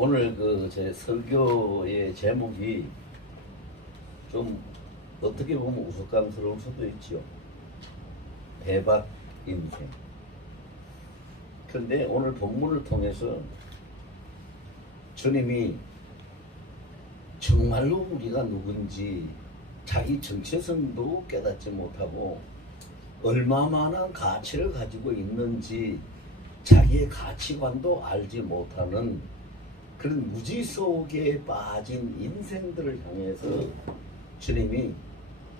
오늘 그 제 설교의 제목이 좀 어떻게 보면 우스꽝스러울 수도 있지요. 대박 인생. 그런데 오늘 본문을 통해서 주님이 정말로 우리가 누군지 자기 정체성도 깨닫지 못하고 얼마만한 가치를 가지고 있는지 자기의 가치관도 알지 못하는 그런 무지 속에 빠진 인생들을 향해서 주님이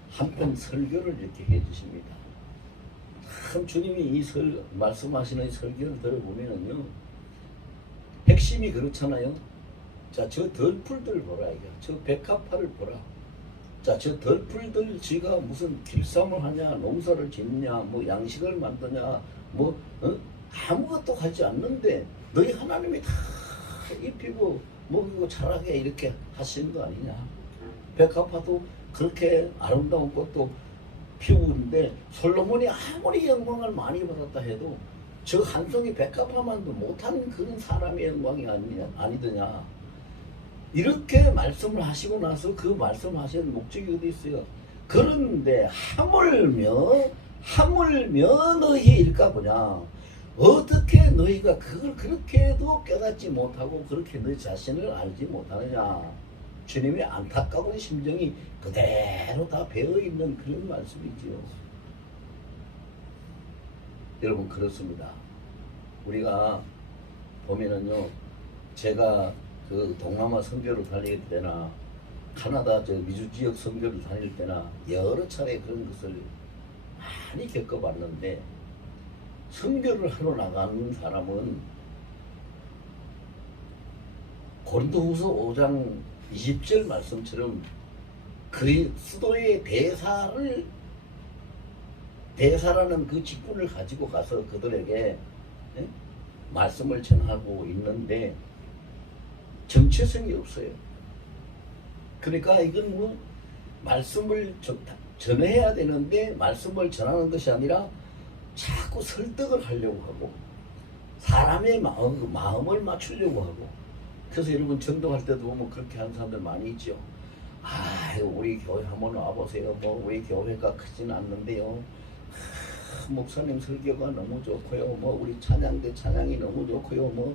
한편 설교를 이렇게 해주십니다. 참 주님이 이 말씀하시는 이 설교를 들어보면은요, 핵심이 그렇잖아요. 자, 저 덜풀들 보라 이거. 저 백합화를 보라. 자, 저 덜풀들 지가 무슨 길쌈을 하냐, 농사를 짓냐, 뭐 양식을 만드냐, 뭐 아무것도 하지 않는데 너희 하나님이 다 입히고 먹이고 자라게 이렇게 하시는 거 아니냐. 백합화도 그렇게 아름다운 꽃도 피우는데 솔로몬이 아무리 영광을 많이 받았다 해도 저 한 송이 백합화만도 못한 그런 사람의 영광이 아니더냐. 이렇게 말씀을 하시고 나서 그 말씀하시는 목적이 어디 있어요? 그런데 하물며 너희일까 보냐. 어떻게 너희가 그걸 그렇게도 깨닫지 못하고 그렇게 너희 자신을 알지 못하느냐. 주님의 안타까운 심정이 그대로 다 배어있는 그런 말씀이지요. 여러분 그렇습니다. 우리가 보면은요, 제가 그 동남아 선교를 다닐 때나 카나다 저 미주 지역 선교를 다닐 때나 여러 차례 그런 것을 많이 겪어봤는데, 선교를 하러 나가는 사람은 고린도후서 5장 20절 말씀처럼 그리스도의 대사라는 그 직분을 가지고 가서 그들에게 말씀을 전하고 있는데 정체성이 없어요. 그러니까 이건 뭐 말씀을 전해야 되는데 말씀을 전하는 것이 아니라 자꾸 설득을 하려고 하고 사람의 마음을 맞추려고 하고. 그래서 여러분 전도할 때도 보면 그렇게 하는 사람들 많이 있죠. 우리 교회 한번 와보세요. 뭐 우리 교회가 크지는 않는데요, 목사님 설교가 너무 좋고요, 뭐 우리 찬양대 찬양이 너무 좋고요, 뭐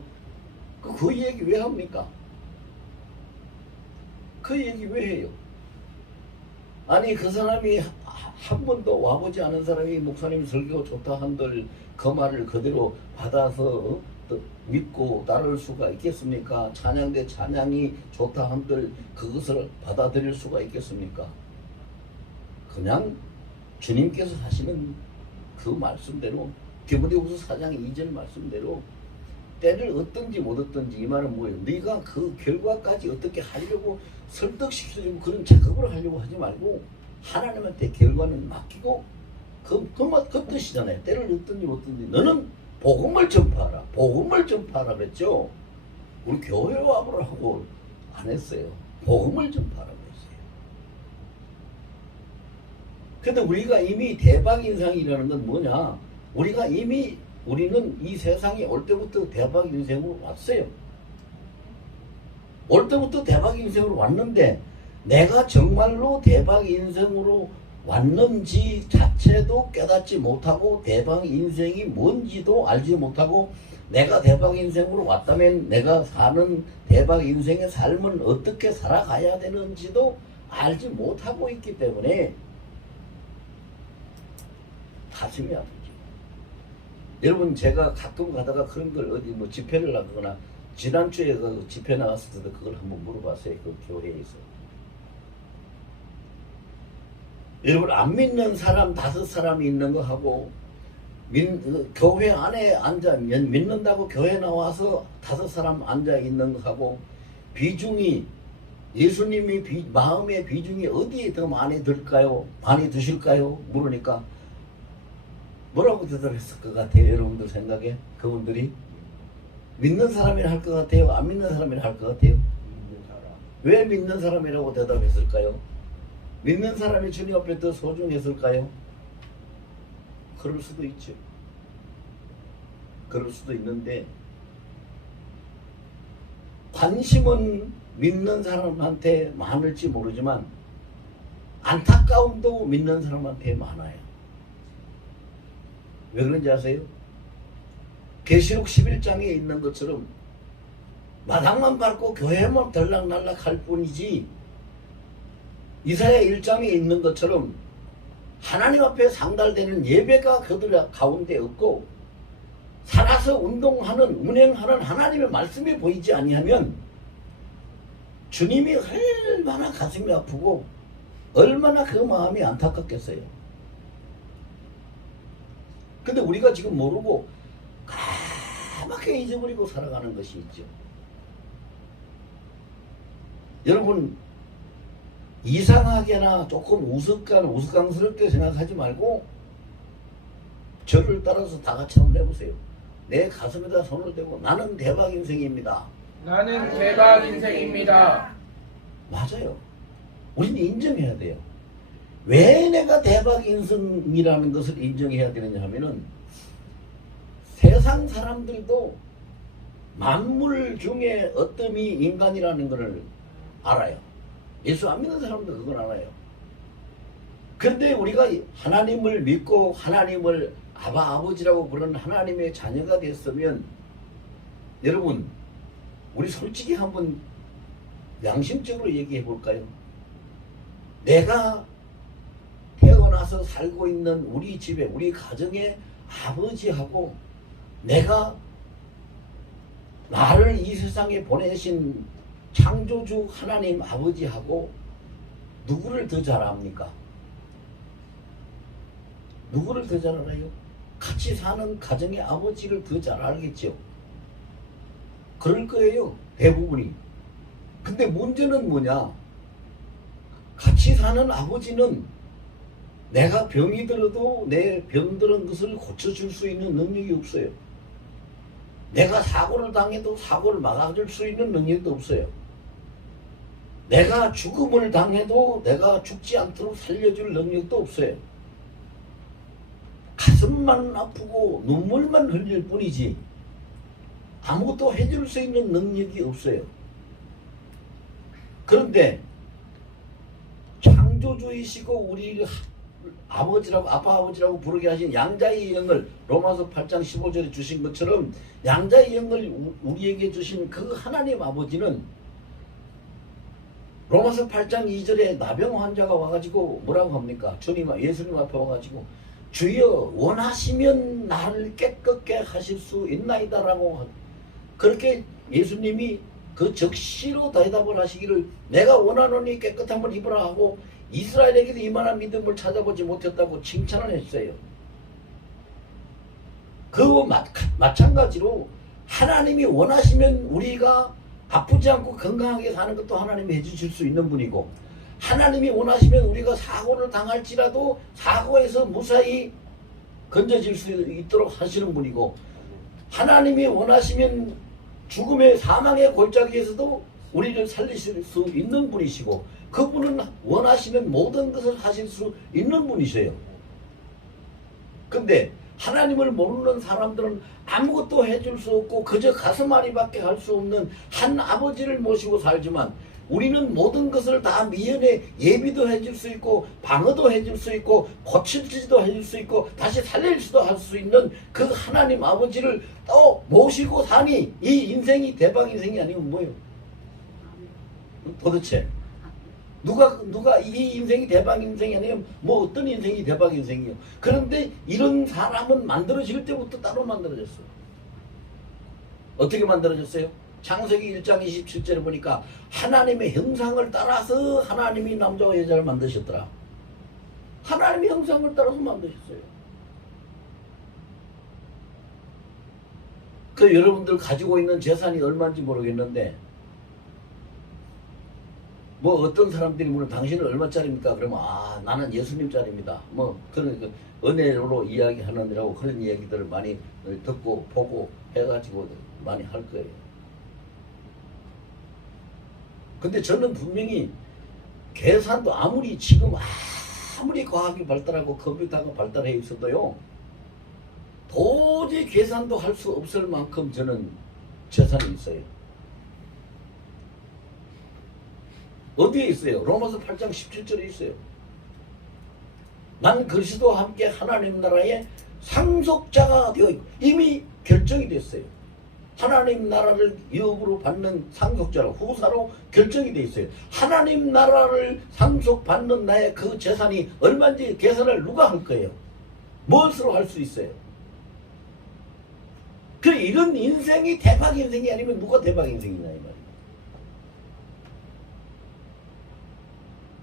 그 얘기 왜 합니까? 그 얘기 왜 해요? 아니 그 사람이 한 번도 와보지 않은 사람이 목사님 설교 좋다 한들 그 말을 그대로 받아서 믿고 따를 수가 있겠습니까? 찬양대 찬양이 좋다 한들 그것을 받아들일 수가 있겠습니까? 그냥 주님께서 하시는 그 말씀대로, 디모데후서 4장 2절 말씀대로 때를 얻든지 못 얻든지, 이 말은 뭐예요? 네가 그 결과까지 어떻게 하려고 설득시키려고 그런 작업을 하려고 하지 말고 하나님한테 결과는 맡기고, 그 뜻이잖아요. 때를 얻든지 못 얻든지 너는 복음을 전파하라. 복음을 전파하라 그랬죠. 우리 교회 와보라고 안 했어요. 복음을 전파하라고 했어요. 근데 우리가 이미 대박 인생이라는 건 뭐냐? 우리는 이 세상에 올 때부터 대박 인생으로 왔어요. 올 때부터 대박 인생으로 왔는데 내가 정말로 대박 인생으로 왔는지 자체도 깨닫지 못하고 대박 인생이 뭔지도 알지 못하고, 내가 대박 인생으로 왔다면 내가 사는 대박 인생의 삶은 어떻게 살아가야 되는지도 알지 못하고 있기 때문에 가슴이 아프죠. 여러분 제가 가끔 가다가 그런 걸 어디 뭐 집회를 나가거나, 지난주에 그 집회 나갔을 때도 그걸 한번 물어봤어요. 그 교회에서. 여러분 안 믿는 사람 5사람이 있는 거 하고 교회 안에 앉아 믿는다고 교회 나와서 5사람 앉아 있는 거 하고, 비중이 예수님이 마음의 비중이 어디에 더 많이 들까요? 많이 드실까요? 물으니까 뭐라고 대답했을 것 같아요? 여러분들 생각에 그분들이 믿는 사람이라 할 것 같아요? 안 믿는 사람이라 할 것 같아요? 왜 믿는 사람이라고 대답했을까요? 믿는 사람이 주님 앞에 더 소중했을까요? 그럴 수도 있죠. 그럴 수도 있는데 관심은 믿는 사람한테 많을지 모르지만 안타까움도 믿는 사람한테 많아요. 왜 그런지 아세요? 계시록 11장에 있는 것처럼 마당만 밟고 교회만 들락날락 할 뿐이지, 이사야 1장에 있는 것처럼 하나님 앞에 상달되는 예배가 그들 가운데 없고 살아서 운동하는 운행하는 하나님의 말씀이 보이지 아니하면 주님이 얼마나 가슴이 아프고 얼마나 그 마음이 안타깝겠어요. 근데 우리가 지금 모르고 까맣게 잊어버리고 살아가는 것이 있죠. 여러분, 이상하게나 조금 우스꽝스럽게 생각하지 말고 저를 따라서 다 같이 한번 해보세요. 내 가슴에다 손을 대고 나는 대박 인생입니다. 나는 대박 인생입니다. 맞아요. 우리는 인정해야 돼요. 왜 내가 대박 인생이라는 것을 인정해야 되느냐 하면은 세상 사람들도 만물 중에 어떤 이 인간이라는 것을 알아요. 예수 안 믿는 사람도 그걸 알아요. 그런데 우리가 하나님을 믿고 하나님을 아버지라고 부르는 하나님의 자녀가 됐으면, 여러분, 우리 솔직히 한번 양심적으로 얘기해 볼까요? 내가 태어나서 살고 있는 우리 집에, 우리 가정의 아버지하고 내가 나를 이 세상에 보내신 창조주 하나님 아버지하고 누구를 더 잘 압니까? 누구를 더 잘 알아요? 같이 사는 가정의 아버지를 더 잘 알겠죠. 그럴 거예요, 대부분이. 근데 문제는 뭐냐? 같이 사는 아버지는 내가 병이 들어도 내 병들은 것을 고쳐줄 수 있는 능력이 없어요. 내가 사고를 당해도 사고를 막아줄 수 있는 능력도 없어요. 내가 죽음을 당해도 내가 죽지 않도록 살려줄 능력도 없어요. 가슴만 아프고 눈물만 흘릴 뿐이지 아무것도 해줄 수 있는 능력이 없어요. 그런데 창조주이시고 우리 아버지라고, 아빠 아버지라고 부르게 하신 양자의 영을 로마서 8장 15절에 주신 것처럼 양자의 영을 우리에게 주신 그 하나님 아버지는 로마서 8장 2절에 나병 환자가 와가지고 뭐라고 합니까? 예수님 앞에 와가지고 주여 원하시면 나를 깨끗게 하실 수 있나이다라고, 그렇게 예수님이 그 적시로 대답을 하시기를 내가 원하노니 깨끗함을 입으라 하고 이스라엘에게도 이만한 믿음을 찾아보지 못했다고 칭찬을 했어요. 그와 마찬가지로 하나님이 원하시면 우리가 아프지 않고 건강하게 사는 것도 하나님이 해주실 수 있는 분이고, 하나님이 원하시면 우리가 사고를 당할지라도 사고에서 무사히 건져질 수 있도록 하시는 분이고, 하나님이 원하시면 죽음의 사망의 골짜기에서도 우리를 살리실 수 있는 분이시고, 그분은 원하시는 모든 것을 하실 수 있는 분이세요. 근데 하나님을 모르는 사람들은 아무것도 해줄 수 없고 그저 가슴앓이밖에 할 수 없는 한 아버지를 모시고 살지만, 우리는 모든 것을 다 미연에 예비도 해줄 수 있고 방어도 해줄 수 있고 고칠지도 해줄 수 있고 다시 살릴 수도 할 수 있는 그 하나님 아버지를 또 모시고 사니 이 인생이 대박 인생이 아니면 뭐예요? 도대체 누가 이 인생이 대박 인생이 아니면 뭐 어떤 인생이 대박 인생이요? 그런데 이런 사람은 만들어질 때부터 따로 만들어졌어요. 어떻게 만들어졌어요? 창세기 1장 27절에 보니까 하나님의 형상을 따라서 하나님이 남자와 여자를 만드셨더라. 하나님의 형상을 따라서 만드셨어요. 그 여러분들 가지고 있는 재산이 얼마인지 모르겠는데, 뭐 어떤 사람들이 물론 당신은 얼마짜리입니까? 그러면 나는 예수님짜리입니다. 뭐 그런 그 은혜로 이야기하느라고 그런 이야기들을 많이 듣고 보고 해가지고 많이 할 거예요. 근데 저는 분명히 계산도 아무리 지금 아무리 과학이 발달하고 컴퓨터가 발달해 있어도요, 도저히 계산도 할 수 없을 만큼 저는 재산이 있어요. 어디에 있어요? 로마서 8장 17절에 있어요. 난 그리스도와 함께 하나님 나라의 상속자가 되어 있고 이미 결정이 됐어요. 하나님 나라를 유업으로 받는 상속자로 후사로 결정이 되어 있어요. 하나님 나라를 상속받는 나의 그 재산이 얼마인지 계산을 누가 할 거예요? 무엇으로 할 수 있어요? 그래 이런 인생이 대박 인생이 아니면 누가 대박 인생이냐 이 말이에요.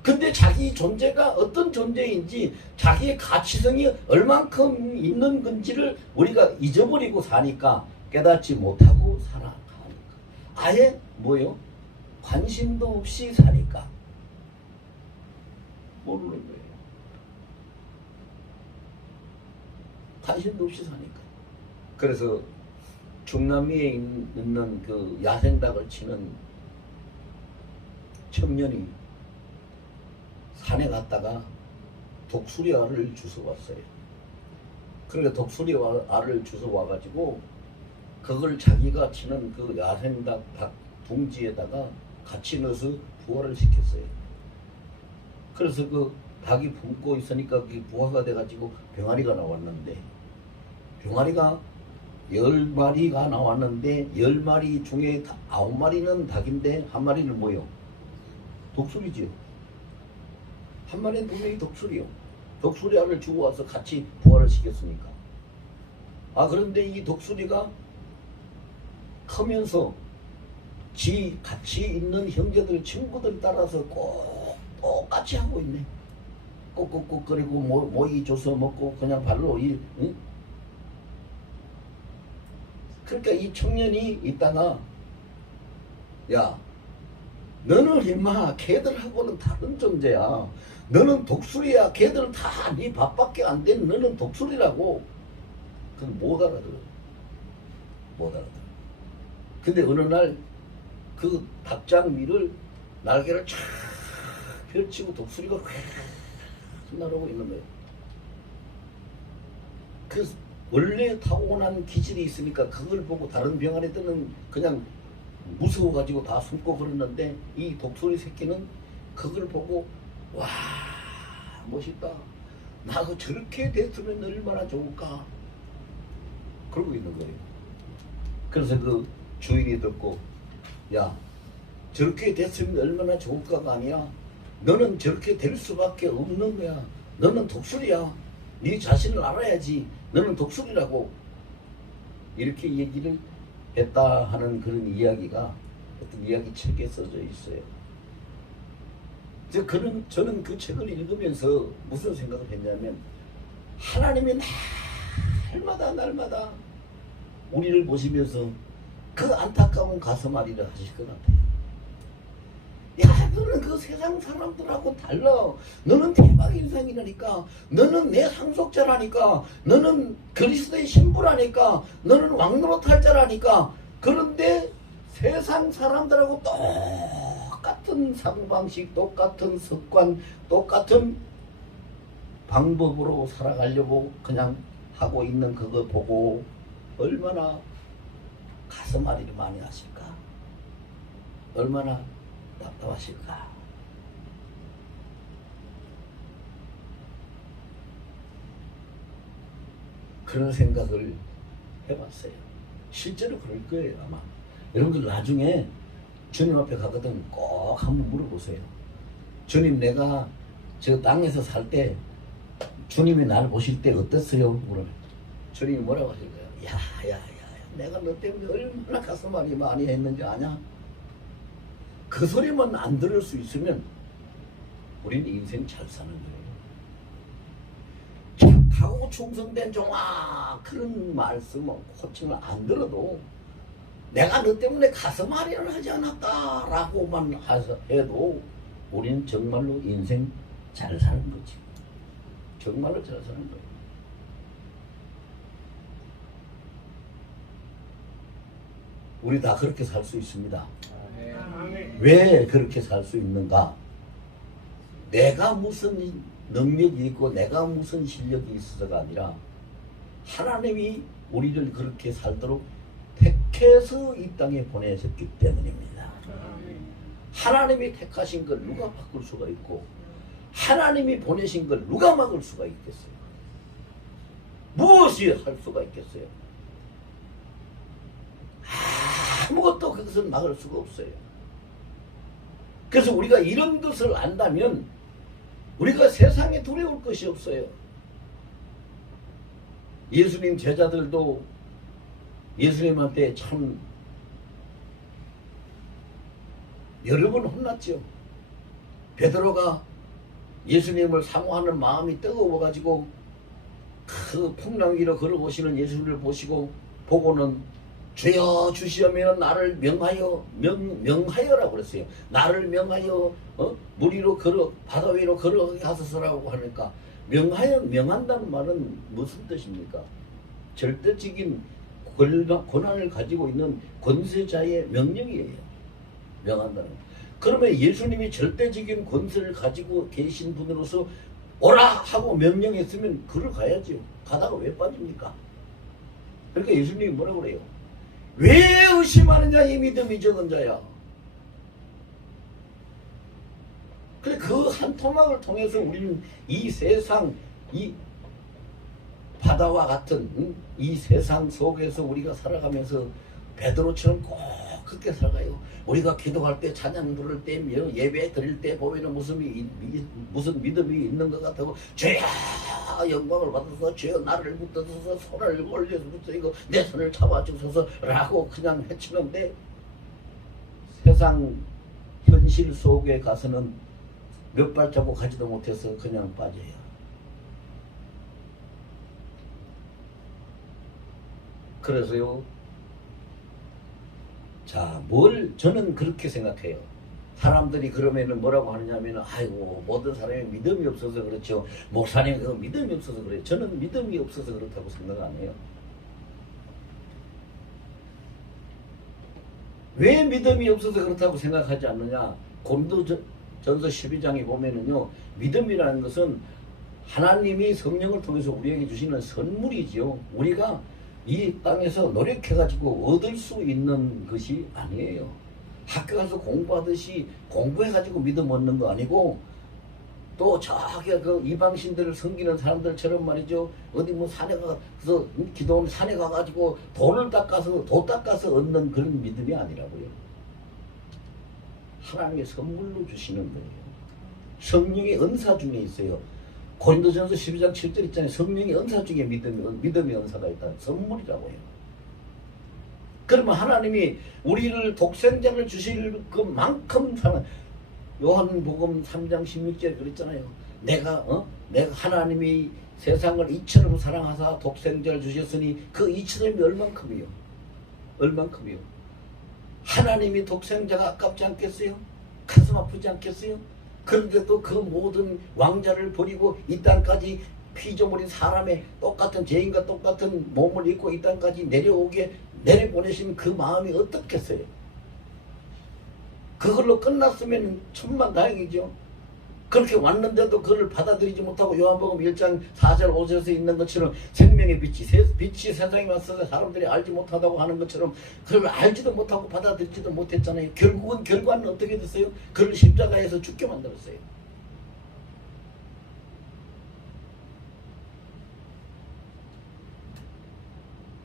근데 자기 존재가 어떤 존재인지 자기의 가치성이 얼만큼 있는 건지를 우리가 잊어버리고 사니까 깨닫지 못하고 살아가니까 아예 뭐요? 관심도 없이 사니까 모르는 거예요. 관심도 없이 사니까. 그래서 중남미에 있는 그 야생닭을 치는 청년이 산에 갔다가 독수리 알을 주워왔어요. 그러니까 독수리 알을 주워와가지고 그걸 자기가 치는 그 야생닭 둥지에다가 같이 넣어서 부화를 시켰어요. 그래서 그 닭이 굶고 있으니까 그게 부화가 돼가지고 병아리가 나왔는데 병아리가 10마리가 나왔는데 10마리 중에 9마리는 닭인데 한 마리는 뭐요? 독수리지요. 한 마리는 분명히 독수리요. 독수리 알을 주고 와서 같이 부화를 시켰으니까. 그런데 이 독수리가 크면서 지 같이 있는 형제들 친구들 따라서 꼭 똑같이 하고 있네. 꼭꼭꼭 그리고 모이 줘서 먹고 그냥 발로 응? 그러니까 이 청년이 있다가 야 너는 임마 걔들하고는 다른 존재야. 너는 독수리야. 걔들은 다 네 밥밖에 안 된 너는 독수리라고. 그건 못 알아들어. 못 알아들어. 근데 어느 날 그 닭장 위를 날개를 쫙 펼치고 독수리가 휙 날아오고 있는 거예요. 그 원래 타고난 기질이 있으니까 그걸 보고 다른 병아리들은 그냥 무서워가지고 다 숨고 그러는데 이 독수리 새끼는 그걸 보고 와 멋있다. 나도 저렇게 됐으면 얼마나 좋을까. 그러고 있는 거예요. 그래서 그 주인이 듣고 야 저렇게 됐으면 얼마나 좋을까가 아니야. 너는 저렇게 될 수밖에 없는 거야. 너는 독수리야. 네 자신을 알아야지. 너는 독수리라고. 이렇게 얘기를 했다 하는 그런 이야기가 어떤 이야기 책에 써져 있어요. 저는 그 책을 읽으면서 무슨 생각을 했냐면 하나님이 날마다 우리를 보시면서 그 안타까운 가슴앓이를 하실 것 같아요. 야 너는 그 세상 사람들하고 달라. 너는 대박 인생이라니까. 너는 내 상속자라니까. 너는 그리스도의 신부라니까. 너는 왕노릇할 자라니까. 그런데 세상 사람들하고 똑같은 사고방식, 똑같은 습관, 똑같은 방법으로 살아가려고 그냥 하고 있는 그거 보고 얼마나 가슴앓이를 많이 하실까. 얼마나 답답하실까. 그런 생각을 해봤어요. 실제로 그럴 거예요 아마. 여러분들 나중에 주님 앞에 가거든 꼭 한번 물어보세요. 주님 내가 저 땅에서 살 때 주님이 나를 보실 때 어땠어요? 물으면 주님이 뭐라고 하실 거예요? 야 내가 너 때문에 얼마나 가슴앓이 많이 했는지 아냐? 그 소리만 안 들을 수 있으면 우리는 인생 잘 사는 거예요. 착하고 충성된 종아 그런 말씀은 호칭을 안 들어도 내가 너 때문에 가슴앓이를 하지 않았다 라고만 해도 우리는 정말로 인생 잘 사는 거지. 정말로 잘 사는 거예요. 우리 다 그렇게 살 수 있습니다. 왜 그렇게 살 수 있는가? 내가 무슨 능력이 있고 내가 무슨 실력이 있어서가 아니라 하나님이 우리를 그렇게 살도록 택해서 이 땅에 보내셨기 때문입니다. 하나님이 택하신 걸 누가 바꿀 수가 있고 하나님이 보내신 걸 누가 막을 수가 있겠어요? 무엇이 할 수가 있겠어요? 아무것도 그것을 막을 수가 없어요. 그래서 우리가 이런 것을 안다면 우리가 세상에 두려울 것이 없어요. 예수님 제자들도 예수님한테 참 여러 번 혼났죠. 베드로가 예수님을 사모하는 마음이 뜨거워가지고 그 풍랑 위로 걸어오시는 예수님을 보고는 주여 주시오면 나를 명하여라고 그랬어요. 나를 명하여 물 위로 바다 위로 걸어가게 하소서라고 하니까 명한다는 말은 무슨 뜻입니까? 절대적인 권한을 가지고 있는 권세자의 명령이에요. 명한다는. 그러면 예수님이 절대적인 권세를 가지고 계신 분으로서 오라 하고 명령했으면 걸어가야죠. 가다가 왜 빠집니까? 그러니까 예수님이 뭐라고 그래요? 왜 의심하느냐 이 믿음이 적은 자야. 그래 그 한 토막을 통해서 우리는 이 세상 이 바다와 같은 이 세상 속에서 우리가 살아가면서 베드로처럼 꼭 그렇게 살아가요. 우리가 기도할 때 찬양 부를 때 예배 드릴 때 보면은 무슨 믿음이 있는 것 같다고 주여 영광을 받아서 주여 나를 붙들어서 손을 올려서 이거 내 손을 잡아주소서 라고 그냥 해치는데 세상 현실 속에 가서는 몇 발자국 가지도 못해서 그냥 빠져요. 그래서요. 자, 저는 그렇게 생각해요. 사람들이 그러면은 뭐라고 하느냐면은 아이고 모든 사람이 믿음이 없어서 그렇죠. 목사님 그 믿음이 없어서 그래요. 저는 믿음이 없어서 그렇다고 생각 안 해요. 왜 믿음이 없어서 그렇다고 생각하지 않느냐? 고린도전서 12장에 보면은요. 믿음이라는 것은 하나님이 성령을 통해서 우리에게 주시는 선물이지요. 우리가 이 땅에서 노력해가지고 얻을 수 있는 것이 아니에요. 학교 가서 공부하듯이 공부해가지고 믿음 얻는 거 아니고 또 저기 그 이방신들을 섬기는 사람들처럼 말이죠. 어디 뭐 산에 가서 기도하면 산에 가가지고 도 닦아서 얻는 그런 믿음이 아니라고요. 하나님의 선물로 주시는 거예요. 성령의 은사 중에 있어요. 고린도전서 12장 7절 있잖아요. 성령의 은사 중에 믿음의 은사가 있다. 선물이라고요. 그러면 하나님이 우리를 독생자를 주실 그만큼 요한복음 3장 16절에 그랬잖아요. 내가 하나님이 세상을 이처럼 사랑하사 독생자를 주셨으니 그 이처럼이 얼만큼이요? 얼만큼이요? 하나님이 독생자가 아깝지 않겠어요? 가슴 아프지 않겠어요? 그런데도 그 모든 왕자를 버리고 이 땅까지 피조물인 사람의 똑같은 죄인과 똑같은 몸을 입고 이 땅까지 내려보내신 그 마음이 어떻겠어요? 그걸로 끝났으면 천만다행이죠. 그렇게 왔는데도 그걸 받아들이지 못하고 요한복음 1장 4절 5절에서 있는 것처럼 생명의 빛이 세상에 왔어서 사람들이 알지 못하다고 하는 것처럼 그걸 알지도 못하고 받아들이지도 못했잖아요. 결과는 어떻게 됐어요? 그를 십자가에서 죽게 만들었어요.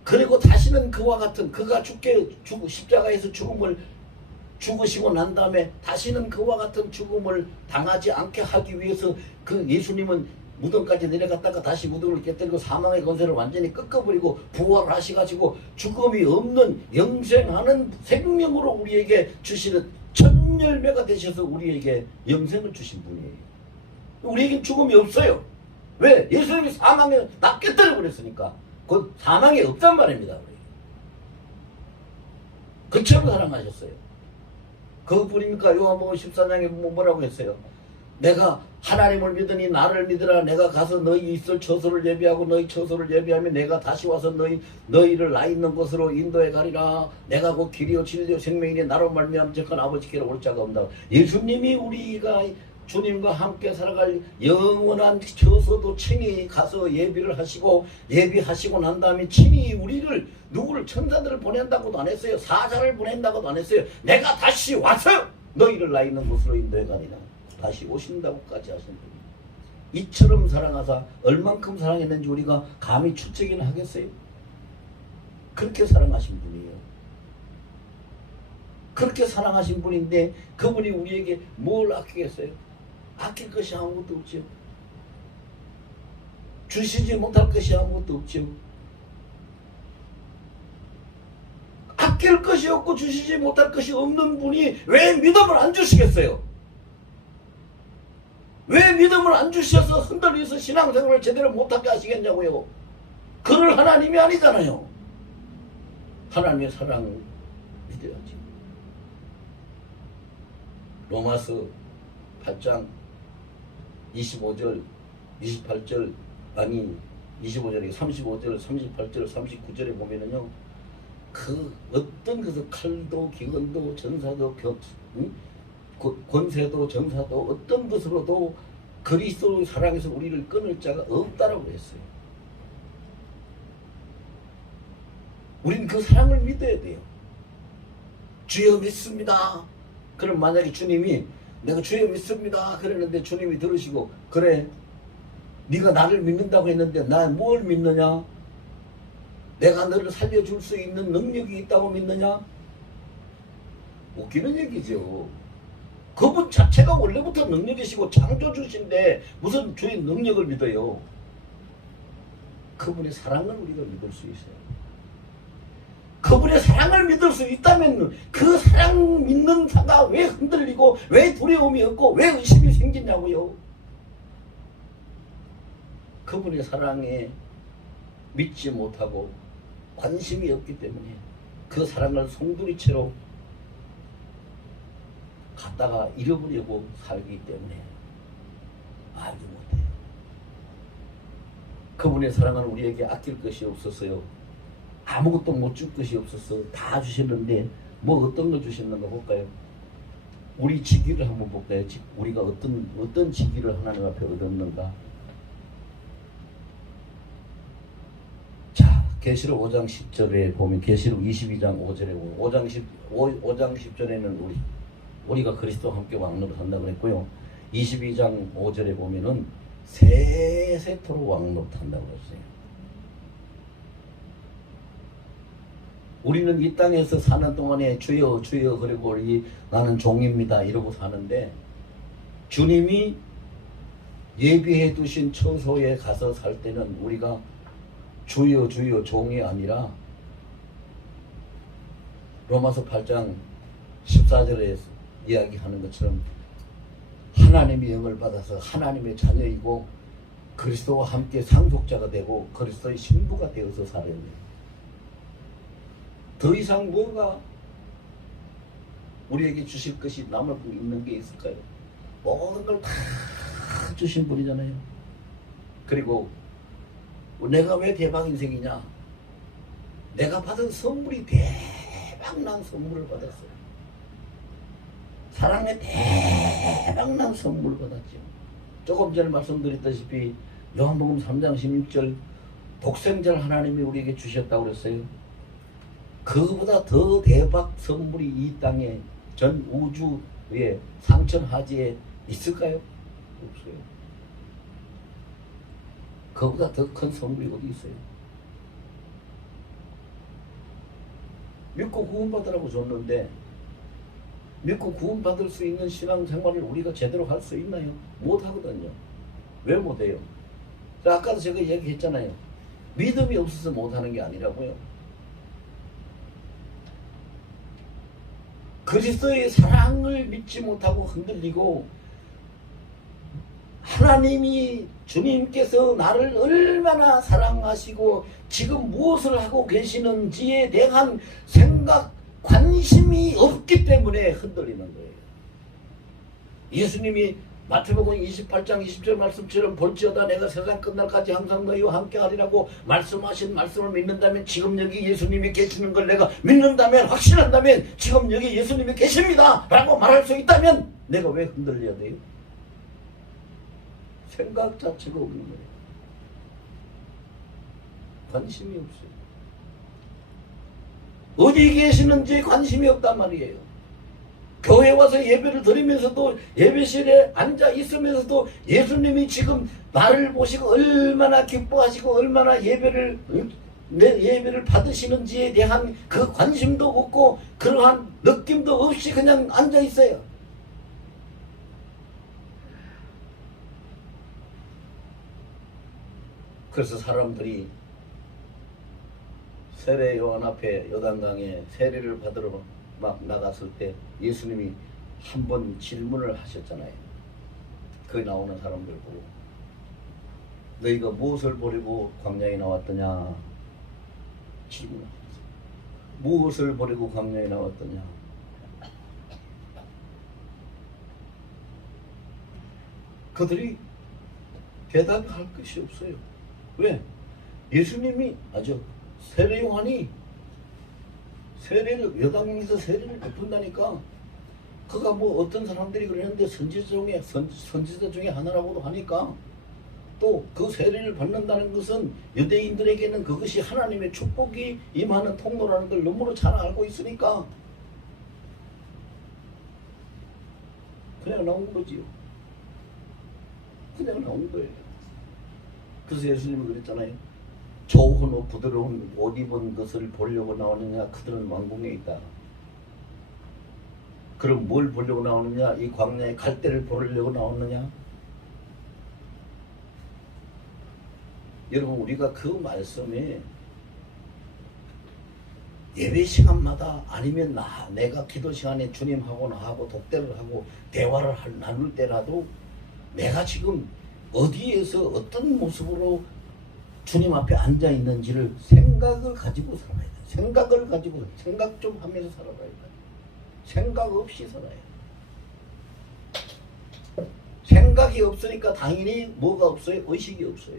그리고 다시는 그와 같은 그가 십자가에서 죽으시고 난 다음에 다시는 그와 같은 죽음을 당하지 않게 하기 위해서 그 예수님은 무덤까지 내려갔다가 다시 무덤을 깨뜨리고 사망의 권세를 완전히 꺾어버리고 부활하셔가지고 죽음이 없는 영생하는 생명으로 우리에게 주시는 첫 열매가 되셔서 우리에게 영생을 주신 분이에요. 우리에게 죽음이 없어요. 왜? 예수님이 사망에 다 깨뜨려버렸으니까 그 사망이 없단 말입니다. 그처럼 사랑하셨어요. 그뿐입니까? 요한복음 14장에 뭐라고 했어요? 내가 하나님을 믿으니 나를 믿으라. 내가 가서 너희 있을 처소를 예비하고 너희 처소를 예비하면 내가 다시 와서 너희를 나 있는 곳으로 인도해 가리라. 내가 그 길이요 진리요 생명이니 나로 말미암아 적한 아버지께로 올 자가 없다. 예수님이 우리가 주님과 함께 살아갈 영원한 처소도 친히 가서 예비하시고 난 다음에 친히 누구를 천사들을 보낸다고도 안 했어요. 사자를 보낸다고도 안 했어요. 내가 다시 와서 너희를 나 있는 곳으로 인도해 가니라. 다시 오신다고까지 하신 분이 이처럼 사랑하사 얼만큼 사랑했는지 우리가 감히 추측이나 하겠어요? 그렇게 사랑하신 분이에요. 그렇게 사랑하신 분인데 그분이 우리에게 뭘 아끼겠어요? 아낄 것이 아무것도 없죠. 주시지 못할 것이 아무것도 없죠. 아낄 것이 없고 주시지 못할 것이 없는 분이 왜 믿음을 안 주시겠어요? 왜 믿음을 안 주셔서 흔들려서 신앙생활을 제대로 못하게 하시겠냐고요? 그럴 하나님이 아니잖아요. 하나님의 사랑 믿어야지. 로마서 8장 25절 28절 아니 25절에 35절 38절 39절에 보면은요, 그 어떤 것을 칼도 기근도 전사도 권세도 정사도 어떤 것으로도 그리스도의 사랑에서 우리를 끊을 자가 없다라고 했어요. 우리는 그 사랑을 믿어야 돼요. 주여 믿습니다. 그럼 만약에 주님이 내가 주여 믿습니다 그러는데 주님이 들으시고 그래 네가 나를 믿는다고 했는데 나 뭘 믿느냐? 내가 너를 살려줄 수 있는 능력이 있다고 믿느냐? 웃기는 얘기죠. 그분 자체가 원래부터 능력이시고 창조주신데 무슨 주의 능력을 믿어요? 그분의 사랑을 우리가 믿을 수 있어요. 그분의 사랑을 믿을 수 있다면 그 사랑 믿는 자가 왜 흔들리고 왜 두려움이 없고 왜 의심이 생기냐고요? 그분의 사랑에 믿지 못하고 관심이 없기 때문에 그 사랑을 송두리째로 갖다가 잃어버리고 살기 때문에 알지 못해요. 그분의 사랑은 우리에게 아낄 것이 없었어요. 아무것도 못 줄 것이 없었어. 다 주셨는데 뭐 어떤 거 주셨는가 볼까요? 우리 직위를 한번 볼까요? 우리가 어떤 직위를 하나님 앞에 얻었는가? 자, 계시록 5장 10절에 보면 계시록 22장 5절에 보면 5장 10절에는 우리가 그리스도와 함께 왕노릇 한다고 그랬고요. 22장 5절에 보면은 세세토록 왕노릇 한다고 그랬어요. 우리는 이 땅에서 사는 동안에 주여 주여 그리고 나는 종입니다 이러고 사는데 주님이 예비해 두신 처소에 가서 살 때는 우리가 주여 주여 종이 아니라 로마서 8장 14절에 이야기하는 것처럼 하나님의 영을 받아서 하나님의 자녀이고 그리스도와 함께 상속자가 되고 그리스도의 신부가 되어서 살아야 돼요. 더 이상 뭐가 우리에게 주실 것이 남을 있는 게 있을까요? 모든 걸 다 주신 분이잖아요. 그리고 내가 왜 대박 인생이냐? 내가 받은 선물이 대박난 선물을 받았어요. 사랑의 대박난 선물을 받았죠. 조금 전에 말씀드렸다시피 요한복음 3장 16절 독생자를 하나님이 우리에게 주셨다고 그랬어요. 그보다 더 대박 선물이 이 땅에 전 우주에 상천하지에 있을까요? 없어요. 그보다 더 큰 선물이 어디 있어요? 믿고 구원받으라고 줬는데 믿고 구원받을 수 있는 신앙생활을 우리가 제대로 할 수 있나요? 못하거든요. 왜 못해요? 아까도 제가 얘기했잖아요. 믿음이 없어서 못하는 게 아니라고요. 그리스도의 사랑을 믿지 못하고 흔들리고 하나님이 주님께서 나를 얼마나 사랑하시고 지금 무엇을 하고 계시는지에 대한 생각, 관심이 없기 때문에 흔들리는 거예요. 예수님이 마태복음 28장 20절 말씀처럼 볼지어다 내가 세상 끝날까지 항상 너희와 함께 하리라고 말씀하신 말씀을 믿는다면 지금 여기 예수님이 계시는 걸 내가 믿는다면 확신한다면 지금 여기 예수님이 계십니다 라고 말할 수 있다면 내가 왜 흔들려야 돼요? 생각 자체가 없는 거예요. 관심이 없어요. 어디 계시는지 관심이 없단 말이에요. 교회 와서 예배를 드리면서도 예배실에 앉아 있으면서도 예수님이 지금 나를 보시고 얼마나 기뻐하시고 얼마나 내 예배를 받으시는지에 대한 그 관심도 없고 그러한 느낌도 없이 그냥 앉아 있어요. 그래서 사람들이 세례 요한 앞에 요단강에 세례를 받으러 막 나갔을 때 예수님이 한 번 질문을 하셨잖아요. 거기 나오는 사람들 보고 너희가 무엇을 버리고 광야에 나왔더냐 질문하셨어요. 무엇을 버리고 광야에 나왔더냐. 그들이 대답할 것이 없어요. 왜? 예수님이 세례 요한이 세례를 요단강에서 세례를 베푼다니까. 그가 뭐 어떤 사람들이 그러는데 선지자 중에 하나라고도 하니까 또 그 세례를 받는다는 것은 유대인들에게는 그것이 하나님의 축복이 임하는 통로라는 걸 너무나 잘 알고 있으니까 그냥 나온 거지요. 그냥 나온 거예요. 그래서 예수님이 그랬잖아요. 좋은 부드러운 옷 입은 것을 보려고 나오느냐 그들은 왕궁에 있다. 그럼 뭘 보려고 나오느냐? 이 광야의 갈대를 보려고 나오느냐? 여러분 우리가 그 말씀에 예배 시간마다 아니면 내가 기도 시간에 주님하고 나하고 독대를 하고 대화를 나눌 때라도 내가 지금 어디에서 어떤 모습으로 주님 앞에 앉아 있는지를 생각을 가지고 살아야 돼. 생각 좀 하면서 살아야 돼. 생각 없이 살아요. 생각이 없으니까 당연히 뭐가 없어요? 의식이 없어요.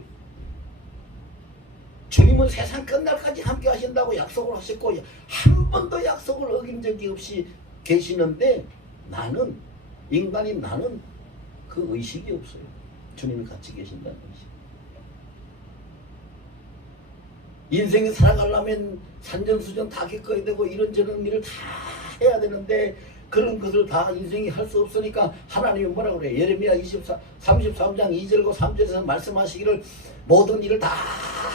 주님은 세상 끝날까지 함께 하신다고 약속을 하셨고 한 번도 약속을 어긴 적이 없이 계시는데 인간인 나는 그 의식이 없어요. 주님이 같이 계신다는 의식. 인생에 살아가려면 산전수전 다 겪어야 되고 이런저런 일을 다 해야 되는데 그런 것을 다 인생이 할 수 없으니까 하나님이 뭐라고 그래요? 예레미야 33장 2절과 3절에서 말씀하시기를 모든 일을 다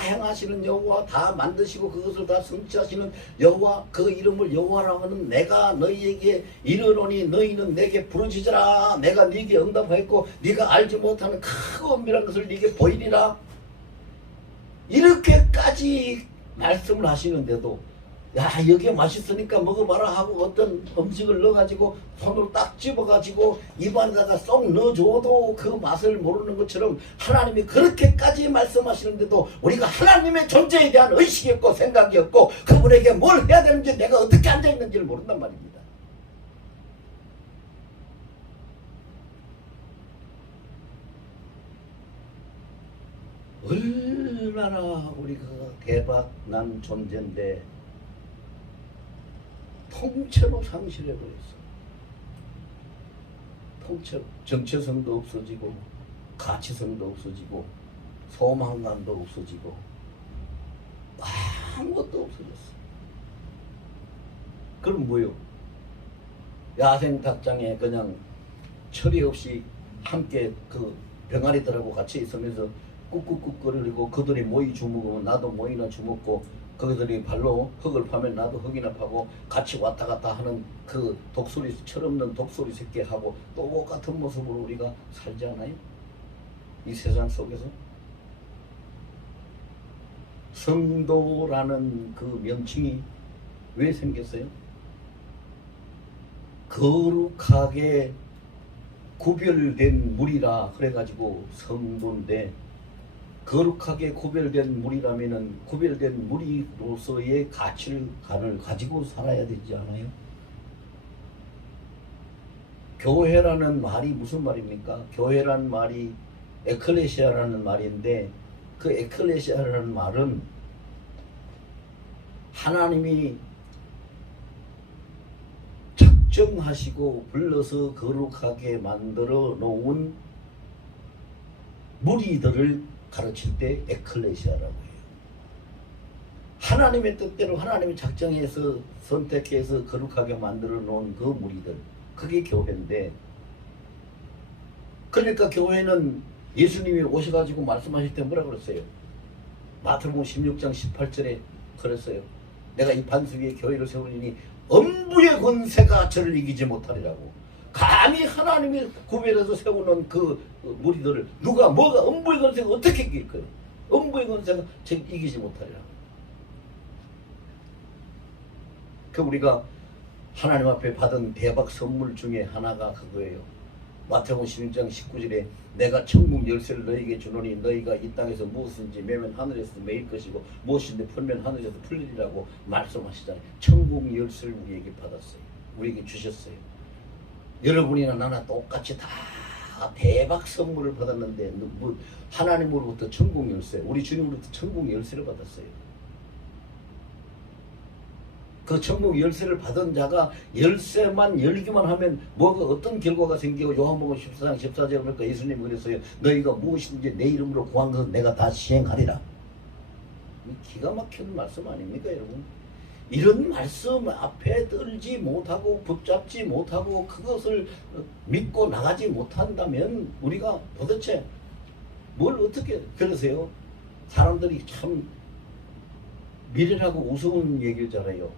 행하시는 여호와, 다 만드시고 그것을 다 성취하시는 여호와, 그 이름을 여호와라고 하는 내가 너희에게 이르노니 너희는 내게 부르짖으라. 내가 네게 응답하였고 네가 알지 못하는 크고 엄밀한 것을 네게 보이리라. 이렇게까지 말씀을 하시는데도 야 여기에 맛있으니까 먹어봐라 하고 어떤 음식을 넣어가지고 손으로 딱 집어가지고 입안에다가 쏙 넣어줘도 그 맛을 모르는 것처럼 하나님이 그렇게까지 말씀하시는데도 우리가 하나님의 존재에 대한 의식이 없고 생각이 없고 그분에게 뭘 해야 되는지 내가 어떻게 앉아있는지를 모른단 말입니다. 얼마나 우리가 대박난 존재인데 통째로 상실해버렸어. 통째로 정체성도 없어지고 가치성도 없어지고 소망감도 없어지고 아무것도 없어졌어. 그럼 뭐요? 야생 닭장에 그냥 처리 없이 함께 그 병아리들하고 같이 있으면서 꾹꾹꾹거리고 그들이 모이 주먹으면 나도 모이나 주먹고 그들이 발로 흙을 파면 나도 흙이나 파고 같이 왔다 갔다 하는 그 독수리 철없는 독수리 새끼하고 또 같은 모습으로 우리가 살지 않아요? 이 세상 속에서 성도라는 그 명칭이 왜 생겼어요? 거룩하게 구별된 무리라 그래가지고 성도인데 거룩하게 구별된 무리라면은 구별된 무리로서의 가치를 가지고 살아야 되지 않아요? 교회라는 말이 무슨 말입니까? 교회라는 말이 에클레시아라는 말인데 그 에클레시아라는 말은 하나님이 작정하시고 불러서 거룩하게 만들어 놓은 무리들을 가르칠 때 에클레시아라고 해요. 하나님의 뜻대로 하나님이 작정해서 선택해서 거룩하게 만들어 놓은 그 무리들, 그게 교회인데, 그러니까 교회는 예수님이 오셔가지고 말씀하실 때 뭐라 그랬어요? 마태복음 16장 18절에 그랬어요. 내가 이 반석 위에 교회를 세우리니 엄부의 권세가 저를 이기지 못하리라고. 감히 하나님이 구별해서 세우는 그 무리들을 누가 뭐가 엄부의 권세가 어떻게 이길 거예요? 엄부의 권세가 저를 이기지 못하리라고. 그 우리가 하나님 앞에 받은 대박 선물 중에 하나가 그거예요. 마태복음 16장 19절에 내가 천국 열쇠를 너희에게 주노니 너희가 이 땅에서 무엇인지 매면 하늘에서 매일 것이고 무엇인지 풀면 하늘에서 풀리리라고 말씀하시잖아요. 천국 열쇠를 우리에게 받았어요. 우리에게 주셨어요. 여러분이나 나나 똑같이 다 대박 선물을 받았는데 하나님으로부터 천국 열쇠, 우리 주님으로부터 천국 열쇠를 받았어요. 그 천국 열쇠를 받은 자가 열쇠만 열기만 하면 뭐가 어떤 결과가 생기고 요한복음 14장 14절에 보니까 예수님이 그랬어요. 너희가 무엇이든지 내 이름으로 구한 것은 내가 다 시행하리라. 기가 막힌 말씀 아닙니까 여러분? 이런 말씀 앞에 떨지 못하고 붙잡지 못하고 그것을 믿고 나가지 못한다면 우리가 도대체 뭘 어떻게 그러세요? 사람들이 참 미래라고 우스운 얘기를 잘해요.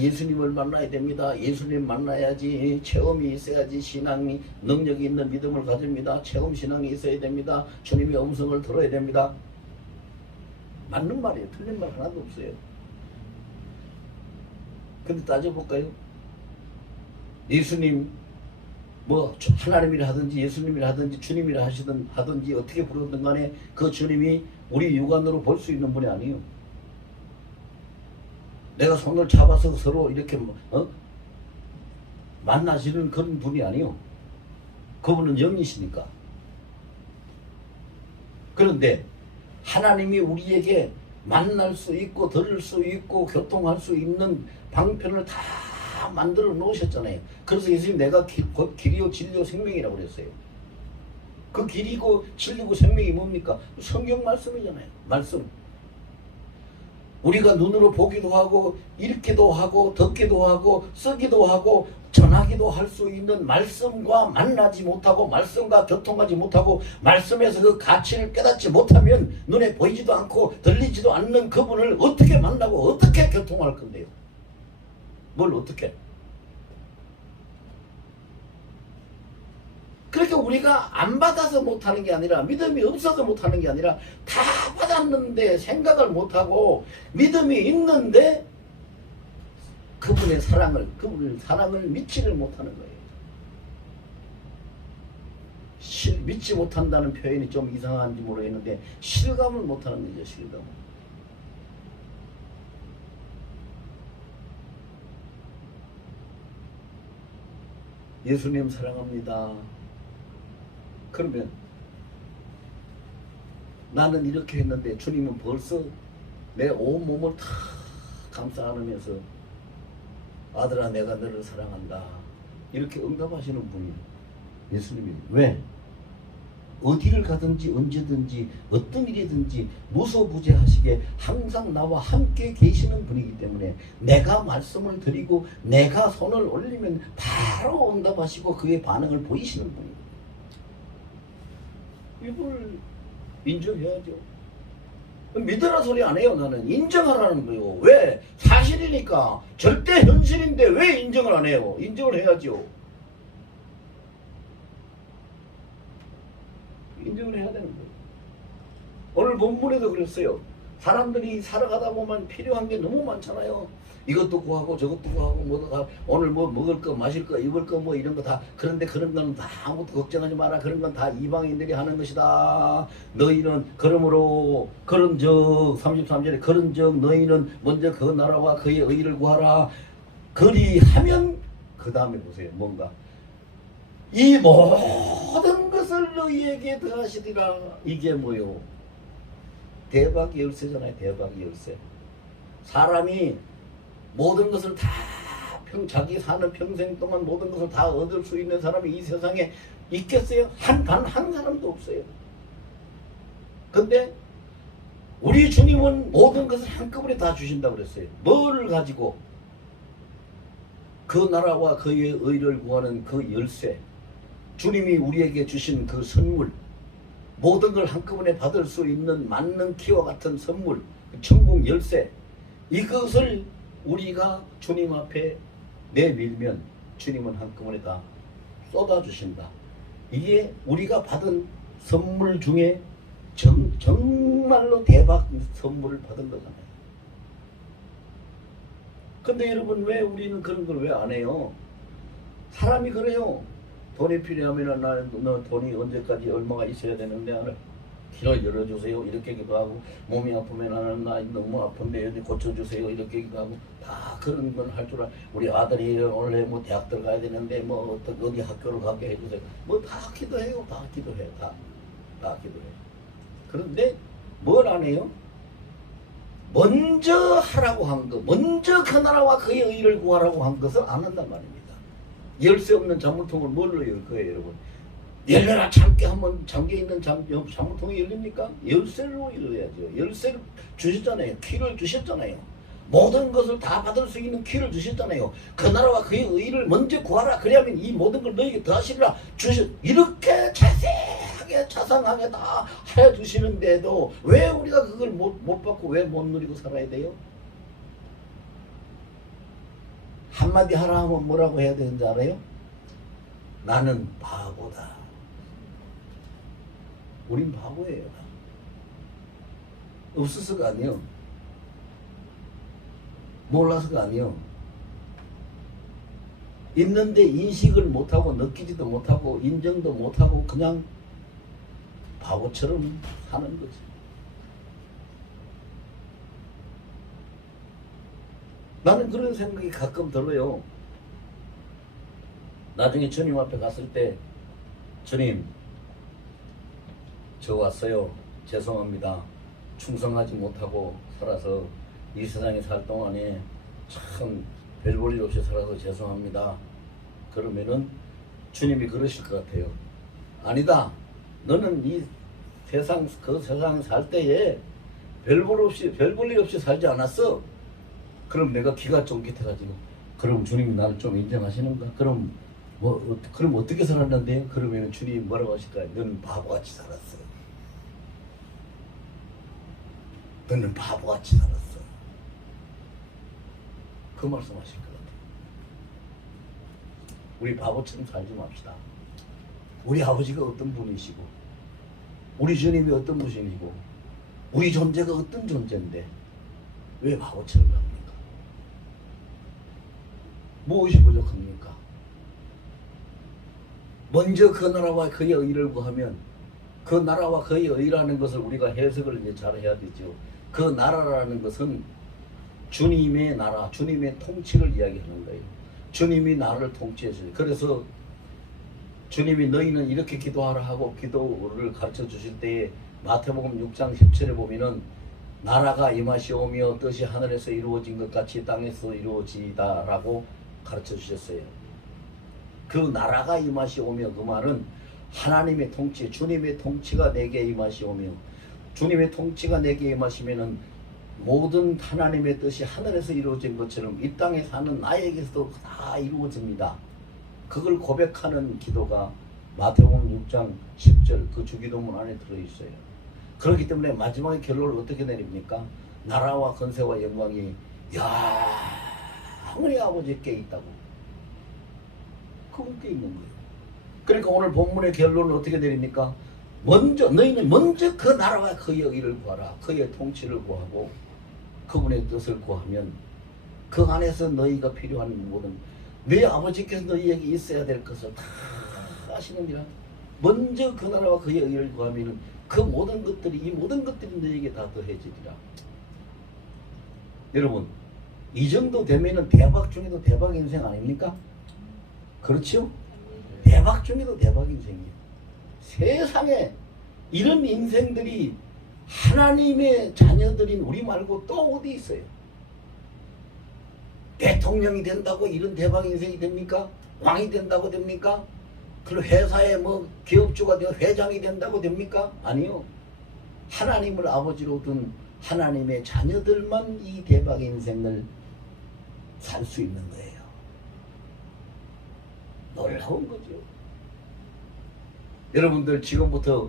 예수님을 만나야 됩니다. 예수님 만나야지 체험이 있어야지 신앙이 능력이 있는 믿음을 가집니다. 체험 신앙이 있어야 됩니다. 주님의 음성을 들어야 됩니다. 맞는 말이에요. 틀린 말 하나도 없어요. 근데 따져볼까요? 예수님 뭐 하나님이라 하든지 예수님이라 하든지 주님이라 하든지 어떻게 부르든 간에 그 주님이 우리 육안으로 볼 수 있는 분이 아니에요. 내가 손을 잡아서 서로 이렇게 만나시는 그런 분이 아니요. 그분은 영이시니까. 그런데 하나님이 우리에게 만날 수 있고 들을 수 있고 교통할 수 있는 방편을 다 만들어 놓으셨잖아요. 그래서 예수님 내가 곧 길이요 진리요 생명이라고 그랬어요. 그 길이고 진리고 생명이 뭡니까? 성경 말씀이잖아요. 말씀. 우리가 눈으로 보기도 하고 읽기도 하고 듣기도 하고 쓰기도 하고 전하기도 할 수 있는 말씀과 만나지 못하고 말씀과 교통하지 못하고 말씀에서 그 가치를 깨닫지 못하면 눈에 보이지도 않고 들리지도 않는 그분을 어떻게 만나고 어떻게 교통할 건데요? 뭘 어떻게? 그러니까 우리가 안 받아서 못하는 게 아니라 믿음이 없어서 못하는 게 아니라 다 받았는데 생각을 못하고 믿음이 있는데 그분의 사랑을 믿지를 못하는 거예요. 믿지 못한다는 표현이 좀 이상한지 모르겠는데 실감을 못하는 거죠. 실감. 예수님 사랑합니다. 그러면 나는 이렇게 했는데 주님은 벌써 내 온몸을 다 감싸 안으면서 아들아 내가 너를 사랑한다 이렇게 응답하시는 분이 예수님이 왜? 어디를 가든지 언제든지 어떤 일이든지 무소부재하시게 항상 나와 함께 계시는 분이기 때문에 내가 말씀을 드리고 내가 손을 올리면 바로 응답하시고 그의 반응을 보이시는 분입니다. 이걸 인정해야죠. 믿으라 소리 안 해요. 나는 인정하라는 거예요. 왜? 사실이니까. 절대 현실인데 왜 인정을 안 해요? 인정을 해야죠. 인정을 해야 되는 거예요. 오늘 본문에도 그랬어요. 사람들이 살아가다 보면 필요한 게 너무 많잖아요. 이것도 구하고 저것도 구하고 뭐도 다 오늘 뭐 먹을 거 마실 거 입을 거 뭐 이런 거 다 그런데 그런 건 다 아무것도 걱정하지 마라. 그런 건 다 이방인들이 하는 것이다. 너희는 그러므로 그런즉 33절에 그런즉 너희는 먼저 그 나라와 그의 의를 구하라. 그리하면 그 다음에 보세요. 뭔가 이 모든 것을 너희에게 더하시리라. 이게 뭐요? 대박 열쇠잖아요. 대박 열쇠. 사람이 모든 것을 다 자기 사는 평생 동안 모든 것을 다 얻을 수 있는 사람이 이 세상에 있겠어요? 단 한 사람도 없어요. 근데 우리 주님은 모든 것을 한꺼번에 다 주신다고 그랬어요. 뭐를 가지고? 그 나라와 그의 의를 구하는 그 열쇠, 주님이 우리에게 주신 그 선물, 모든 걸 한꺼번에 받을 수 있는 만능 키와 같은 선물, 천국 열쇠, 이것을 우리가 주님 앞에 내밀면 주님은 한꺼번에 다 쏟아주신다. 이게 우리가 받은 선물 중에 정말로 대박 선물을 받은 거잖아요. 근데 여러분, 왜 우리는 그런 걸 왜 안 해요? 사람이 그래요. 돈이 필요하면 너 돈이 언제까지 얼마가 있어야 되는데 나는 길을 열어주세요 이렇게 기도하고, 몸이 아프면 나는 나 너무 아픈데 여기 고쳐주세요 이렇게 기도하고, 다 그런 건 할 줄 알아. 우리 아들이 원래 뭐 대학 들어가야 되는데 뭐 어디 학교를 가게 해주세요. 뭐 다 기도해요. 다 기도해요. 다 기도해요. 그런데 뭘 안 해요? 먼저 하라고 한 것, 먼저 그 나라와 그의 의를 구하라고 한 것을 안 한단 말입니다. 열쇠 없는 잠물통을 뭘로 열 거예요, 여러분? 열려라 참깨 한번 잠겨있는 잠물통이 열립니까? 열쇠로 열어야죠. 열쇠를 주셨잖아요. 키를 주셨잖아요. 모든 것을 다 받을 수 있는 키를 주셨잖아요. 그 나라와 그의 의를 먼저 구하라. 그래야면 이 모든 걸 너에게 더하시리라. 이렇게 자세하게 자상하게 다 해주시는데도 왜 우리가 그걸 못 받고 왜 못 누리고 살아야 돼요? 한마디 하라 하면 뭐라고 해야 되는지 알아요? 나는 바보다. 우린 바보예요. 없어서가 아니요. 몰라서가 아니요. 있는데 인식을 못하고 느끼지도 못하고 인정도 못하고 그냥 바보처럼 사는 거지. 나는 그런 생각이 가끔 들어요. 나중에 주님 앞에 갔을 때, 주님, 저 왔어요. 죄송합니다. 충성하지 못하고 살아서 이 세상에 살 동안에 참 별 볼 일 없이 살아서 죄송합니다. 그러면은 주님이 그러실 것 같아요. 아니다. 너는 이 세상, 그 세상에 살 때에 별 볼 일 없이 살지 않았어. 그럼 내가 기가 쫑깃해가지고, 그럼 주님이 나를 좀 인정하시는가? 그럼 그럼 어떻게 살았는데요? 그러면 주님이 뭐라고 하실까요? 너는 바보같이 살았어. 너는 바보같이 살았어. 그 말씀하실 것 같아요. 우리 바보처럼 살지 맙시다. 우리 아버지가 어떤 분이시고, 우리 주님이 어떤 분이시고, 우리 존재가 어떤 존재인데 왜 바보처럼 합니까? 무엇이 부족합니까? 먼저 그 나라와 그의 의를 구하면, 그 나라와 그의 의라는 것을 우리가 해석을 이제 잘 해야 되죠. 그 나라라는 것은 주님의 나라, 주님의 통치를 이야기하는 거예요. 주님이 나라를 통치했어요. 그래서 주님이 너희는 이렇게 기도하라 하고 기도를 가르쳐 주실 때에 마태복음 6장 10절에 보면은 나라가 임하시오며 뜻이 하늘에서 이루어진 것 같이 땅에서 이루어지다라고 가르쳐 주셨어요. 그 나라가 임하시오며, 그 말은 하나님의 통치, 주님의 통치가 내게 임하시오며, 주님의 통치가 내게 임하시면은 모든 하나님의 뜻이 하늘에서 이루어진 것처럼 이 땅에 사는 나에게서도 다 이루어집니다. 그걸 고백하는 기도가 마태복음 6장 10절 그 주기도문 안에 들어있어요. 그렇기 때문에 마지막에 결론을 어떻게 내립니까? 나라와 권세와 영광이 영원히 아버지께 있다고. 그분께 있는 거예요. 그러니까 오늘 본문의 결론을 어떻게 내립니까? 너희는 먼저 그 나라와 그의 의를 구하라. 그의 통치를 구하고 그분의 뜻을 구하면 그 안에서 너희가 필요한 모든, 내 아버지께서 너희에게 있어야 될 것을 다 하시느니라. 먼저 그 나라와 그의 의를 구하면 그 모든 것들이, 이 모든 것들이 너희에게 다 더해지리라. 여러분, 이 정도 되면은 대박 중에도 대박 인생 아닙니까? 그렇죠? 대박 중에도 대박 인생이에요. 세상에 이런 인생들이 하나님의 자녀들인 우리 말고 또 어디 있어요? 대통령이 된다고 이런 대박 인생이 됩니까? 왕이 된다고 됩니까? 그 회사에 뭐 기업주가 되어 회장이 된다고 됩니까? 아니요. 하나님을 아버지로 둔 하나님의 자녀들만 이 대박 인생을 살 수 있는 거예요. 놀라운 거죠. 여러분들 지금부터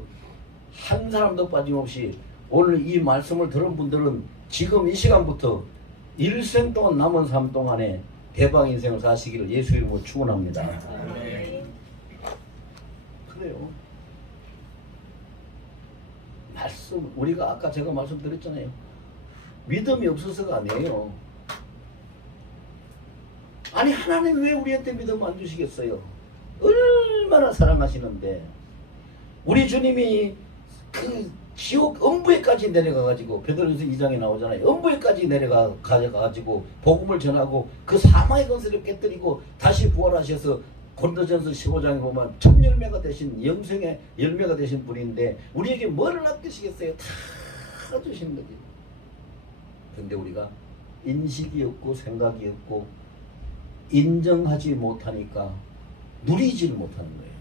한 사람도 빠짐없이 오늘 이 말씀을 들은 분들은 지금 이 시간부터 일생 동안 남은 삶 동안에 대박 인생을 사시기를 예수 이름으로 축원합니다. 그래요. 말씀 우리가 아까 제가 말씀드렸잖아요. 믿음이 없어서가 아니에요. 아니 하나님 왜 우리한테 믿음 안 주시겠어요? 얼마나 사랑하시는데 우리 주님이 그 지옥 음부에까지 내려가가지고 베드로전서 2장에 나오잖아요. 음부에까지 내려가가지고 복음을 전하고 그 사마의 권세를 깨뜨리고 다시 부활하셔서 고린도전서 15장에 보면 첫 열매가 되신 영생의 열매가 되신 분인데 우리에게 뭐를 아끼시겠어요? 다 주시는 거지. 근데 우리가 인식이 없고 생각이 없고 인정하지 못하니까 누리지를 못하는 거예요.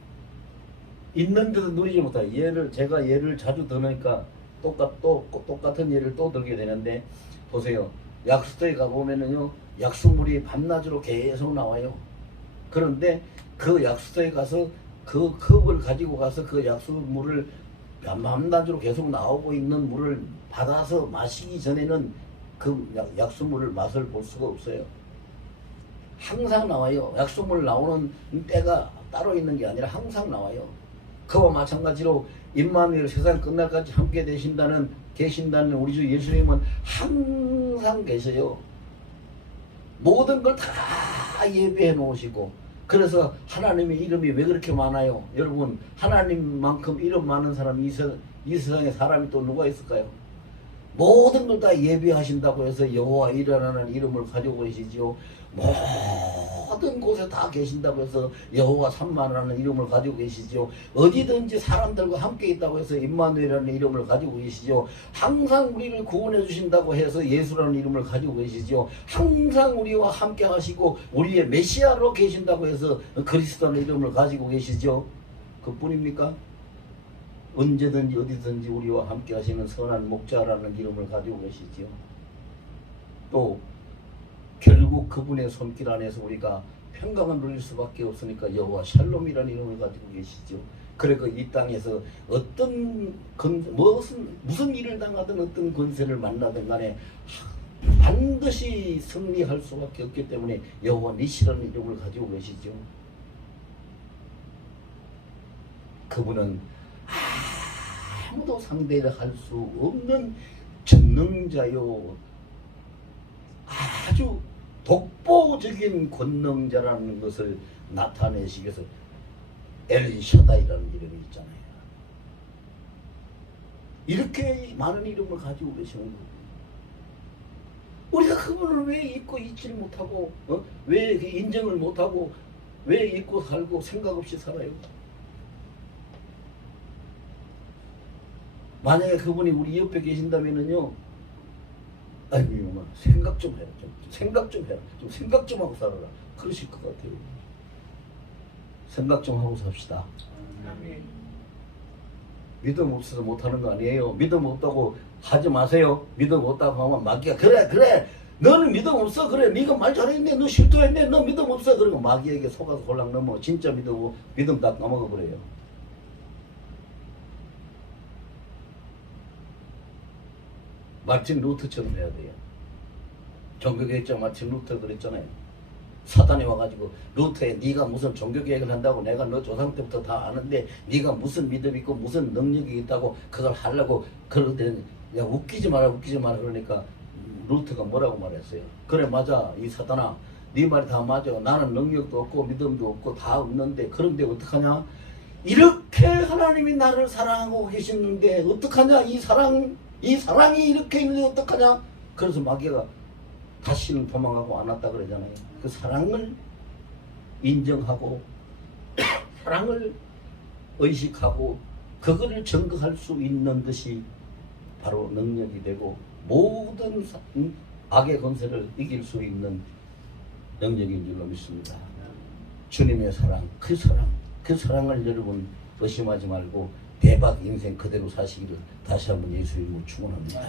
있는데도 누리지 못해요. 제가 예를 자주 드니까 똑같은 예를 또 들게 되는데 보세요. 약수터에 가보면은요 약수물이 밤낮으로 계속 나와요. 그런데 그 약수터에 가서 그 컵을 가지고 가서 그 약수물을 밤낮으로 계속 나오고 있는 물을 받아서 마시기 전에는 그 약수물을 맛을 볼 수가 없어요. 항상 나와요. 약수물 나오는 때가 따로 있는 게 아니라 항상 나와요. 그와 마찬가지로 임마누엘 세상 끝날까지 함께 계신다는 우리 주 예수님은 항상 계셔요. 모든 걸 다 예배해 놓으시고 그래서 하나님의 이름이 왜 그렇게 많아요? 여러분 하나님만큼 이름 많은 사람이 이 세상에 사람이 또 누가 있을까요? 모든 걸 다 예배하신다고 해서 여호와이라는 이름을 가지고 계시지요. 모든 곳에 다 계신다고 해서 여호와 삼마라는 이름을 가지고 계시죠. 어디든지 사람들과 함께 있다고 해서 임마누엘이라는 이름을 가지고 계시죠. 항상 우리를 구원해 주신다고 해서 예수라는 이름을 가지고 계시죠. 항상 우리와 함께 하시고 우리의 메시아로 계신다고 해서 그리스도라는 이름을 가지고 계시죠. 그뿐입니까? 언제든지 어디든지 우리와 함께 하시는 선한 목자라는 이름을 가지고 계시지요. 또 결국 그분의 손길 안에서 우리가 평강을 누릴 수밖에 없으니까 여호와 샬롬이라는 이름을 가지고 계시죠. 그리고 이 땅에서 무슨 일을 당하든 어떤 권세를 만나든 간에 반드시 승리할 수밖에 없기 때문에 여호와 니시라는 이름을 가지고 계시죠. 그분은 아무도 상대를 할 수 없는 전능자요, 아주 독보적인 권능자라는 것을 나타내시기 위해서 엘샤다이라는 이름이 있잖아요. 이렇게 많은 이름을 가지고 계시는 거예요. 우리가 그분을 왜 잊고 잊지를 못하고 왜 인정을 못하고 왜 잊고 살고 생각 없이 살아요? 만약에 그분이 우리 옆에 계신다면은요, 아이고 생각 좀 해라, 좀 생각 좀 해라, 좀 생각 좀 하고 살아라, 그러실 것 같아요. 생각 좀 하고 삽시다. 믿음 없어서 못하는 거 아니에요. 믿음 없다고 하지 마세요. 믿음 없다고 하면 마귀가 그래 너는 믿음 없어, 그래 네가 말 잘했네, 너 실토했네, 너 믿음 없어, 그러고 마귀에게 속아서 홀랑 넘어 진짜 믿음 다 까먹어 버려요. 마틴 루터처럼 해야 돼요. 종교개혁자 마틴 루터 그랬잖아요. 사단이 와가지고 루터에 네가 무슨 종교개혁을 한다고 내가 너 조상 때부터 다 아는데 네가 무슨 믿음 있고 무슨 능력이 있다고 그걸 하려고 그러더니 야 웃기지 마라 그러니까 루터가 뭐라고 말했어요? 그래 맞아 이 사단아 네 말이 다 맞아. 나는 능력도 없고 믿음도 없고 다 없는데 그런데 어떡하냐? 이렇게 하나님이 나를 사랑하고 계시는데 어떡하냐? 이 사랑이 이렇게 있는데 어떡하냐? 그래서 마귀가 다시는 도망가고 안 왔다 그러잖아요. 그 사랑을 인정하고 사랑을 의식하고 그거를 증거할 수 있는 것이 바로 능력이 되고 모든 악의 권세를 이길 수 있는 능력인 줄로 믿습니다. 주님의 사랑, 그 사랑을 여러분 의심하지 말고 대박 인생 그대로 사시기를 다시 한번 예수 이름으로 축원합니다.